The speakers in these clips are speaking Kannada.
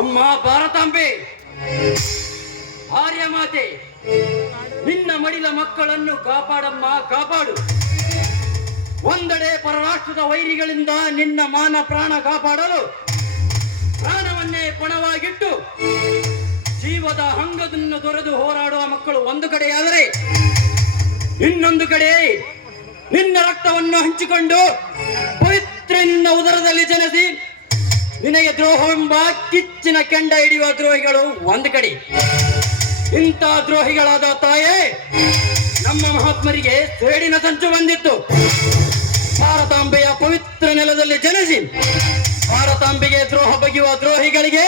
ಅಮ್ಮ ಭಾರತಾಂಬೆ, ಆರ್ಯ ಮಾತೆ, ನಿನ್ನ ಮಡಿಲ ಮಕ್ಕಳನ್ನು ಕಾಪಾಡಮ್ಮ, ಕಾಪಾಡು. ಒಂದೆಡೆ ಪರರಾಷ್ಟ್ರದ ವೈರಿಗಳಿಂದ ನಿನ್ನ ಮಾನ ಪ್ರಾಣ ಕಾಪಾಡಲು ಪ್ರಾಣವನ್ನೇ ಪಣವಾಗಿಟ್ಟು ಜೀವದ ಹಂಗದನ್ನು ತೊರೆದು ಹೋರಾಡುವ ಮಕ್ಕಳು ಒಂದು ಕಡೆಯಾದರೆ, ಇನ್ನೊಂದು ಕಡೆ ನಿನ್ನ ರಕ್ತವನ್ನು ಹಂಚಿಕೊಂಡು ಪವಿತ್ರ ನಿನ್ನ ಉದರದಲ್ಲಿ ಜನಿಸಿ ನಿನಗೆ ದ್ರೋಹವೆಂಬ ಕಿಚ್ಚಿನ ಕೆಂಡ ಹಿಡಿಯುವ ದ್ರೋಹಿಗಳು ಒಂದು ಕಡೆ. ಇಂಥ ದ್ರೋಹಿಗಳಾದ ತಾಯೇ, ನಮ್ಮ ಮಹಾತ್ಮರಿಗೆ ಸೇಡಿನ ಸಂಚು ಬಂದಿತ್ತು. ಭಾರತಾಂಬೆಯ ಪವಿತ್ರ ನೆಲದಲ್ಲಿ ಜನಿಸಿ ಭಾರತಾಂಬೆಗೆ ದ್ರೋಹ ಬಗೆಯುವ ದ್ರೋಹಿಗಳಿಗೆ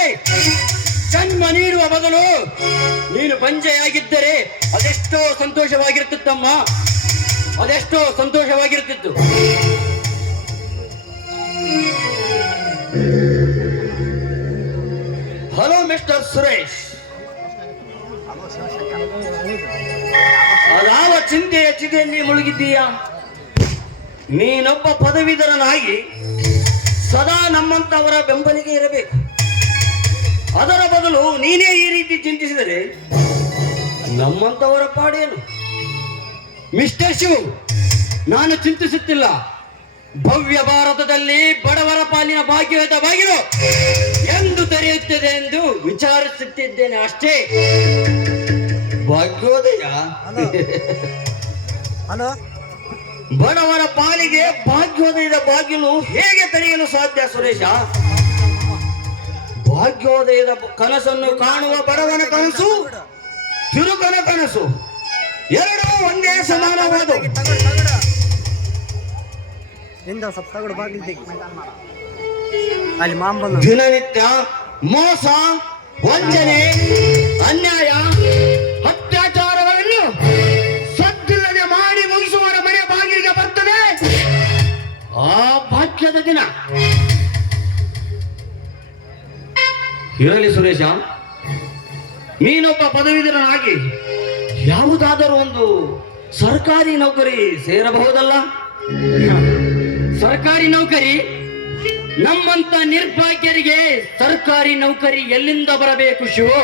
ಜನ್ಮ ನೀಡುವ ಬದಲು ನೀನು ಬಂಜೆಯಾಗಿದ್ದರೆ ಅದೆಷ್ಟೋ ಸಂತೋಷವಾಗಿರ್ತಿತ್ತಮ್ಮ, ಅದೆಷ್ಟೋ ಸಂತೋಷವಾಗಿರ್ತಿತ್ತು. ಹಲೋ ಮಿಸ್ಟರ್ ಸುರೇಶ್, ಅದಾವ ಚಿಂತೆಯ ಚಿತೆಯಲ್ಲಿ ಮುಳುಗಿದ್ದೀಯಾ? ನೀನೊಬ್ಬ ಪದವೀಧರನಾಗಿ ಸದಾ ನಮ್ಮಂತವರ ಬೆಂಬಲಿಗೆ ಇರಬೇಕು. ಅದರ ಬದಲು ನೀನೇ ಈ ರೀತಿ ಚಿಂತಿಸಿದರೆ ನಮ್ಮಂತವರ ಪಾಡೇನು? ಮಿಸ್ಟರ್ ಶಿವ್, ನಾನು ಚಿಂತಿಸುತ್ತಿಲ್ಲ. ಭವ್ಯ ಭಾರತದಲ್ಲಿ ಬಡವರ ಪಾಲಿನ ಭಾಗ್ಯದ ಬಾಗಿಲು ಎಂದು ತೆರೆಯುತ್ತದೆ ಎಂದು ವಿಚಾರಿಸುತ್ತಿದ್ದೇನೆ ಅಷ್ಟೇ. ಭಾಗ್ಯೋದಯ? ಹಲೋ, ಬಡವರ ಪಾಲಿಗೆ ಭಾಗ್ಯೋದಯದ ಬಾಗಿಲು ಹೇಗೆ ತೆರೆಯಲು ಸಾಧ್ಯ ಸುರೇಶ? ಭಾಗ್ಯೋದಯದ ಕನಸನ್ನು ಕಾಣುವ ಬಡವನ ಕನಸು, ತಿರುಕನ ಕನಸು ಎರಡೂ ಒಂದೇ ಸಮಾನವಾದ. ದಿನನಿತ್ಯ ಮೋಸ, ವಂಚನೆ, ಅನ್ಯಾಯ, ಅತ್ಯಾಚಾರಗಳನ್ನು ಸದ್ದಿಲ್ಲದೆ ಮಾಡಿ ಮುಗಿಸುವವರ ಮನೆ ಬಾಗಿಲಿಗೆ ಬರ್ತದೆ ಆ ಭಾಗ್ಯದ ದಿನ. ಇರಲಿ ಸುರೇಶ, ನೀನೊಬ್ಬ ಪದವೀಧರನಾಗಿ ಯಾವುದಾದರೂ ಒಂದು ಸರ್ಕಾರಿ ನೌಕರಿ ಸೇರಬಹುದಲ್ಲ? ಸರ್ಕಾರಿ ನೌಕರಿ? ನಮ್ಮಂತ ನಿರ್ಭಾಗ್ಯರಿಗೆ ಸರ್ಕಾರಿ ನೌಕರಿ ಎಲ್ಲಿಂದ ಬರಬೇಕು ಶಿವು?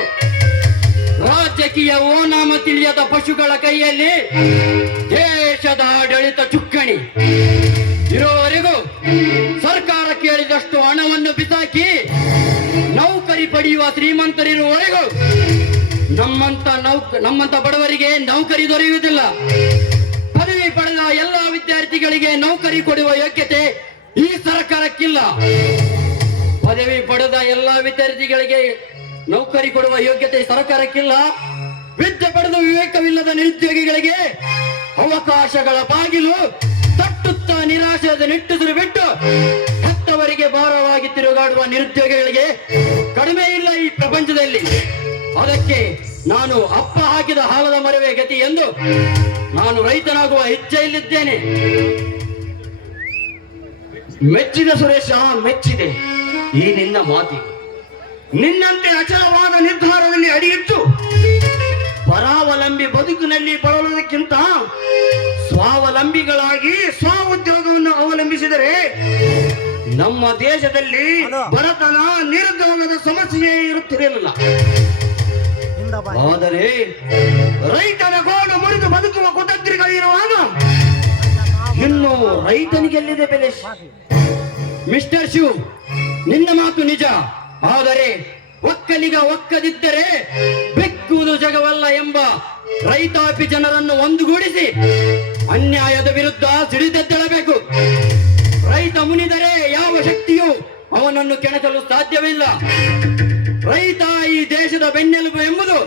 ರಾಜಕೀಯ ಓನಾಮ ತಿಳಿಯದ ಪಶುಗಳ ಕೈಯಲ್ಲಿ ದೇಶದ ಆಡಳಿತ ಚುಕ್ಕಣಿ ಇರೋವರೆಗೂ ಸರ್ಕಾರ ಕೇಳಿದಷ್ಟು ಹಣವನ್ನು ಬಿಸಾಕಿ ನೌಕರಿ ಪಡೆಯುವ ಶ್ರೀಮಂತರಿರುವವರೆಗೂ ನಮ್ಮಂತ ಬಡವರಿಗೆ ನೌಕರಿ ದೊರೆಯುವುದಿಲ್ಲ. ಪದವಿ ಪಡೆದ ಎಲ್ಲ ವಿದ್ಯಾರ್ಥಿಗಳಿಗೆ ನೌಕರಿ ಕೊಡುವ ಯೋಗ್ಯತೆ ಈ ಸರ್ಕಾರಕ್ಕಿಲ್ಲ. ಪದವಿ ಪಡೆದ ಎಲ್ಲ ವಿದ್ಯಾರ್ಥಿಗಳಿಗೆ ನೌಕರಿ ಕೊಡುವ ಯೋಗ್ಯತೆ ಸರ್ಕಾರಕ್ಕಿಲ್ಲ. ವಿದ್ಯೆ ಪಡೆದ ವಿವೇಕವಿಲ್ಲದ ನಿರುದ್ಯೋಗಿಗಳಿಗೆ ಅವಕಾಶಗಳ ಬಾಗಿಲು ತಟ್ಟುತ್ತಾ ನಿರಾಶೆಯಾದ ನಿಟ್ಟುಸಿರು ಬಿಟ್ಟು ಹೆತ್ತವರಿಗೆ ಭಾರವಾಗಿ ತಿರುಗಾಡುವ ನಿರುದ್ಯೋಗಿಗಳಿಗೆ ಕಡಿಮೆ ಇಲ್ಲ ಈ ಪ್ರಪಂಚದಲ್ಲಿ. ಅದಕ್ಕೆ ನಾನು ಅಪ್ಪ ಹಾಕಿದ ಹಾಲದ ಮರವೇ ಗತಿ ಎಂದು ನಾನು ರೈತನಾಗುವ ಇಚ್ಛೆಯಲ್ಲಿದ್ದೇನೆ. ಮೆಚ್ಚಿದ ಸುರೇಶ, ಮೆಚ್ಚಿದೆ ಈ ನಿನ್ನ ಮಾತಿಗೆ. ನಿನ್ನಂತೆ ಅಚಲವಾದ ನಿರ್ಧಾರದಲ್ಲಿ ಅಡಿಯಿಟ್ಟು ಪರಾವಲಂಬಿ ಬದುಕಿನಲ್ಲಿ ಬಳಲುವುದಕ್ಕಿಂತ ಸ್ವಾವಲಂಬಿಗಳಾಗಿ ಸ್ವ ಉದ್ಯೋಗವನ್ನು ಅವಲಂಬಿಸಿದರೆ ನಮ್ಮ ದೇಶದಲ್ಲಿ ಬಡತನ, ನಿರುದ್ಯೋಗದ ಸಮಸ್ಯೆ ಇರುತ್ತಿರಲಿಲ್ಲ. ಆದರೆ ರೈತನ ಗೋಡು ಮುರಿದು ಬದುಕುವ ಕುತಂತ್ರಿಗಳಿರುವಾಗ ಇನ್ನು ರೈತನಿಗೆಲ್ಲಿದೆ ಬೆಲೆ? ಮಿಸ್ಟರ್ ಶಿವ್, ನಿನ್ನ ಮಾತು ನಿಜ. ಆದರೆ ಒಕ್ಕಲಿಗ ಒಕ್ಕದಿದ್ದರೆ ಬೆಕ್ಕುವುದು ಜಗವಲ್ಲ ಎಂಬ ರೈತಾಪಿ ಜನರನ್ನು ಒಂದುಗೂಡಿಸಿ ಅನ್ಯಾಯದ ವಿರುದ್ಧ ಸಿಡಿದೆದ್ದೇಳಬೇಕು. ರೈತ ಮುನಿದರೆ ಯಾವ ಶಕ್ತಿಯೂ ಅವನನ್ನು ಕೆಣಕಲು ಸಾಧ್ಯವಿಲ್ಲ. ರೈತ ಈ ದೇಶದ ಬೆನ್ನೆಲುಬು ಎಂಬುದು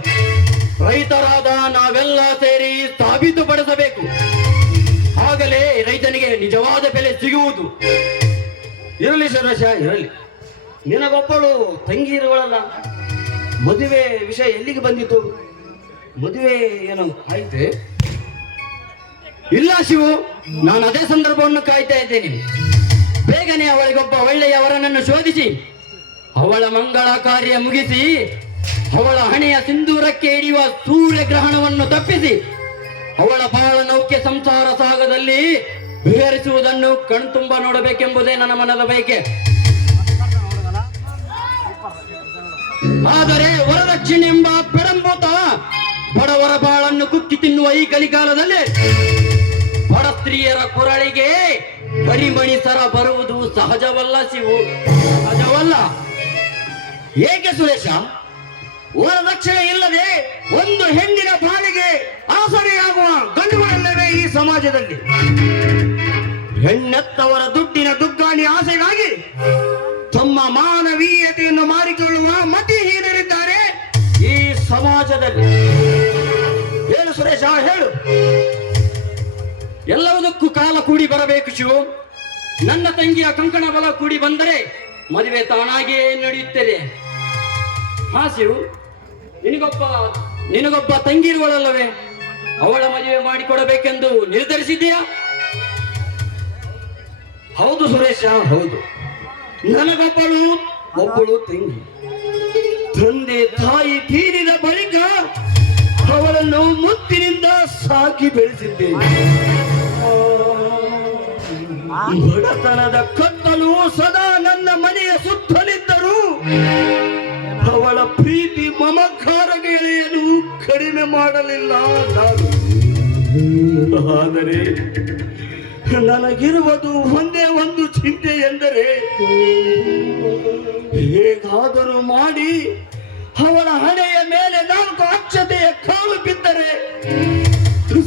ರೈತರಾದ ನಾವೆಲ್ಲ ಸೇರಿ ಸಾಬೀತುಪಡಿಸಬೇಕು. ಆಗಲೇ ರೈತನಿಗೆ ನಿಜವಾದ ಬೆಲೆ ಸಿಗುವುದು. ಇರಲಿ ಸುರೇಶ, ಇರಲಿ. ನಿನಗೊಬ್ಬಳು ತಂಗಿ ಇರುವಳಲ್ಲ, ಮದುವೆ ವಿಷಯ ಎಲ್ಲಿಗೆ ಬಂದಿತು? ಮದುವೆ ಏನು ಆಯ್ತೆ? ಇಲ್ಲ ಶಿವು, ನಾನು ಅದೇ ಸಂದರ್ಭವನ್ನು ಕಾಯ್ತಾ ಇದ್ದೇನೆ. ಬೇಗನೆ ಅವಳಿಗೊಬ್ಬ ಒಳ್ಳೆಯ ವರನನ್ನು ಶೋಧಿಸಿ ಅವಳ ಮಂಗಳ ಕಾರ್ಯ ಮುಗಿಸಿ ಅವಳ ಹಣೆಯ ಸಿಂಧೂರಕ್ಕೆ ಹಿಡಿಯುವ ಸೂರ್ಯಗ್ರಹಣವನ್ನು ತಪ್ಪಿಸಿ ಅವಳ ಬಾಳ ನೌಕೆ ಸುಖಕ್ಕೆ ಸಂಸಾರ ಸಾಗದಲ್ಲಿ ವಿಹರಿಸುವುದನ್ನು ಕಣ್ತುಂಬ ನೋಡಬೇಕೆಂಬುದೇ ನನ್ನ ಮನದ ಬಯಕೆ. ಆದರೆ ವರದಕ್ಷಿಣೆ ಎಂಬ ಪೆರಂಬೂತ ಬಡವರ ಬಾಳನ್ನು ಕುಕ್ಕಿ ತಿನ್ನುವ ಈ ಕಲಿಕಾಲದಲ್ಲಿ ಬಡ ಸ್ತ್ರೀಯರ ಕೊರಳಿಗೆ ಕರಿಮಣಿ ಸರ ಬರುವುದು ಸಹಜವಲ್ಲ ಶಿವು, ಸಹಜವಲ್ಲ. ಏಕೆ ಸುರೇಶ, ವರದಕ್ಷಿಣೆ ಇಲ್ಲದೆ ಒಂದು ಹೆಣ್ಣಿನ ಬಾಳಿಗೆ ಆಸರೆಯಾಗುವ ಗಂಡುಗಳಲ್ಲವೇ ಈ ಸಮಾಜದಲ್ಲಿ? ಹೆಣ್ಣೆತ್ತವರ ದುಡ್ಡಿನ ದುಗ್ಗಾಣಿ ಆಸೆಗಾಗಿ ತಮ್ಮ ಮಾನವೀಯತೆಯನ್ನು ಮಾರಿಕೊಳ್ಳುವ ಮತಿಹೀನರಿದ್ದಾರೆ ಈ ಸಮಾಜದಲ್ಲಿ. ಹೇಳು ಸುರೇಶ, ಹೇಳು. ಎಲ್ಲವುದಕ್ಕೂ ಕಾಲ ಕೂಡಿ ಬರಬೇಕು ಶಿವು. ನನ್ನ ತಂಗಿಯ ಕಂಕಣ ಬಲ ಕೂಡಿ ಬಂದರೆ ಮದುವೆ ತಾನಾಗಿಯೇ ನಡೆಯುತ್ತದೆ. ಹಾ ಶಿವು, ನಿನಗೊಬ್ಬ ತಂಗಿ ಇರುವಳಲ್ಲವೇ? ಅವಳ ಮದುವೆ ಮಾಡಿಕೊಡಬೇಕೆಂದು ನಿರ್ಧರಿಸಿದ್ದೀಯಾ? ಹೌದು ಸುರೇಶ, ಹೌದು. ಒಬ್ಬಳು ತಂಗಿ. ತಂದೆ ತಾಯಿ ತೀರಿದ ಬಳಿಕ ಅವಳನ್ನು ಮುತ್ತಿನಿಂದ ಸಾಕಿ ಬೆಳೆಸಿದ್ದೇನೆ. ಬಡತನದ ಕತ್ತಲು ಸದಾ ನನ್ನ ಮನೆಯ ಸುತ್ತಲಿದ್ದರೂ ಅವಳ ಪ್ರೀತಿ ಮಮಕಾರಗಳನ್ನು ಕಡಿಮೆ ಮಾಡಲಿಲ್ಲ ನಾನು. ಆದರೆ ನನಗಿರುವುದು ಒಂದೇ ಒಂದು ಚಿಂತೆ ಎಂದರೆ ಹೇಗಾದರೂ ಮಾಡಿ ಅವಳ ಹಣೆಯ ಮೇಲೆ 4 ಅಕ್ಷತೆಯ ಕಾಲು ಬಿದ್ದರೆ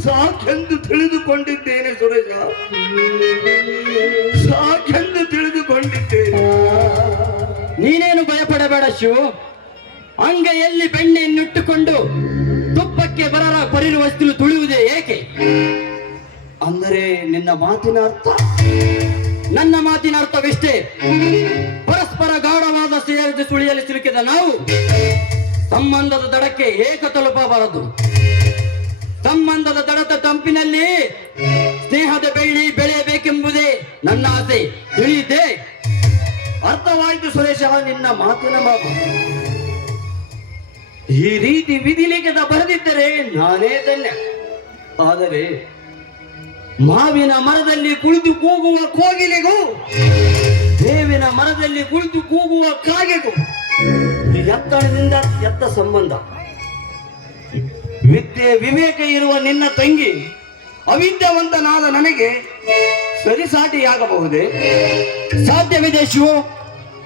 ಸಾಕೆಂದು ತಿಳಿದುಕೊಂಡಿದ್ದೇನೆ ಸುರೇಶ, ಸಾಕೆಂದು ತಿಳಿದುಕೊಂಡಿದ್ದೇನೆ. ನೀನೇನು ಭಯಪಡಬೇಡ ಶಿವು. ಅಂಗೈಯಲ್ಲಿ ಬೆಣ್ಣೆಯನ್ನಿಟ್ಟುಕೊಂಡು ತುಪ್ಪಕ್ಕೆ ಬರಿರುವ ವಸ್ತು ತುಳಿಯುವುದೇ ಏಕೆ? ಅಂದರೆ ನಿನ್ನ ಮಾತಿನ ಅರ್ಥ? ನನ್ನ ಮಾತಿನ ಅರ್ಥವಿಷ್ಟೇ. ಪರಸ್ಪರ ಗಾಢವಾದ ಸೇರಿದ ಸುಳಿಯಲ್ಲಿ ಸಿಲುಕಿದ ನಾವು ಸಂಬಂಧದ ದಡಕ್ಕೆ ಏಕ ತಲುಪಬಾರದು. ಸಂಬಂಧದ ದಡದ ತಂಪಿನಲ್ಲಿ ಸ್ನೇಹದ ಬೆಳ್ಳಿ ಬೆಳೆಯಬೇಕೆಂಬುದೇ ನನ್ನ ಆಸೆ. ತಿಳಿಯಿತೆ? ಅರ್ಥವಾಯಿತು ಸುರೇಶ ನಿನ್ನ ಮಾತಿನ ಮಾತು. ಈ ರೀತಿ ವಿಧಿಲಿಖಿತ ಬರೆದಿದ್ದರೆ ನಾನೇ ಧನ್ಯ. ಆದರೆ ಮಾವಿನ ಮರದಲ್ಲಿ ಕುಳಿತು ಕೂಗುವ ಕೋಗಿಲೆಗೂ ಬೇವಿನ ಮರದಲ್ಲಿ ಕುಳಿತು ಕೂಗುವ ಕಾಗೆಗೂ ಎತ್ತರದಿಂದ ಎತ್ತ ಸಂಬಂಧ. ವಿದ್ಯೆ ವಿವೇಕ ಇರುವ ನಿನ್ನ ತಂಗಿ ಅವಿದ್ಯಾವಂತನಾದ ನನಗೆ ಸರಿಸಾಟಿಯಾಗಬಹುದೇ? ಸಾಧ್ಯವಿದೆ ಶಿವು.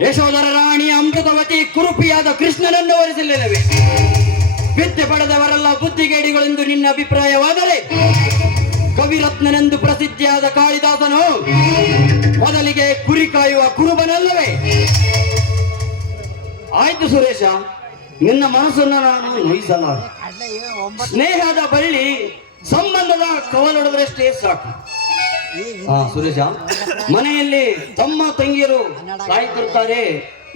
ಯಶೋಧರ ರಾಣಿ ಅಮೃತವತಿ ಕುರುಪಿಯಾದ ಕೃಷ್ಣನನ್ನು ವರಿಸಲಿಲ್ಲವೇ? ವಿದ್ಯೆ ಪಡೆದವರೆಲ್ಲ ಬುದ್ಧಿಗೇಡಿಗಳೆಂದು ನಿನ್ನ ಅಭಿಪ್ರಾಯವಾದರೆ ಕವಿರತ್ನನೆಂದು ಪ್ರಸಿದ್ಧಿಯಾದ ಕಾಳಿದಾಸನು ಮೊದಲಿಗೆ ಕುರಿ ಕಾಯುವ ಕುರುಬನಲ್ಲವೇ? ಆಯ್ತು ಸುರೇಶ, ನಿನ್ನ ಮನಸ್ಸನ್ನು ನಾನು ನೋಯಿಸಲಾರೆ. ಸ್ನೇಹದ ಬಳ್ಳಿ ಸಂಬಂಧದ ಕವಲೊಡೆದರಷ್ಟೇ ಸಾಕು. ಸುರೇಶ, ಮನೆಯಲ್ಲಿ ತಮ್ಮ ತಂಗಿಯರು ಕಾಯ್ತಿರ್ತಾರೆ,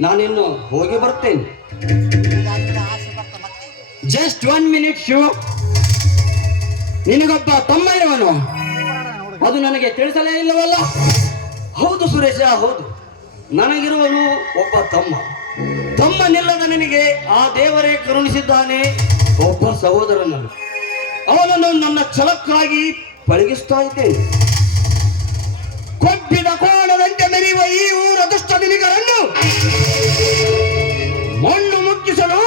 ನಾನಿನ್ನು ಹೋಗಿ ಬರ್ತೇನೆ. Just 1 minute Shiva. ನಿನಗೊಬ್ಬ ತಮ್ಮ ಇರುವನು, ಅದು ನನಗೆ ತಿಳಿಸಲೇ ಇಲ್ಲವಲ್ಲ? ಹೌದು ಸುರೇಶ, ಹೌದು. ನನಗಿರುವನು ಒಬ್ಬ ತಮ್ಮ. ತಮ್ಮನಿಲ್ಲದ ನನಗೆ ಆ ದೇವರೇ ಕರುಣಿಸಿದ್ದಾನೆ ಒಬ್ಬ ಸಹೋದರನನ್ನು. ಅವನನ್ನು ನನ್ನ ಛಲಕ್ಕಾಗಿ ಪಳಗಿಸ್ತಾ ಇದ್ದೇನೆ. ಕೊಬ್ಬಿದ ಕೋಣದಂತೆ ಮೆರೆಯುವ ಈ ಊರ ದುಷ್ಟ ದಿನಿಗಳನ್ನು ಮಣ್ಣು ಮುಕ್ಕಿಸಲು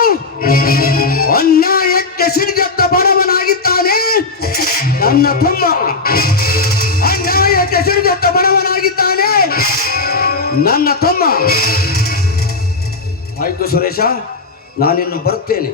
ಅನ್ಯಾಯಕ್ಕೆ ಸಿಡಿದತ್ತ ಬಡವನಾಗಿದ್ದಾನೆ ನನ್ನ ತಮ್ಮ. ಅನ್ಯಾಯಕ್ಕೆ ಸಿಡಿದತ್ತ ಬಡವನಾಗಿದ್ದಾನೆ ನನ್ನ ತಮ್ಮ. ಆಯ್ತು ಸುರೇಶ, ನಾನಿನ್ನು ಬರುತ್ತೇನೆ.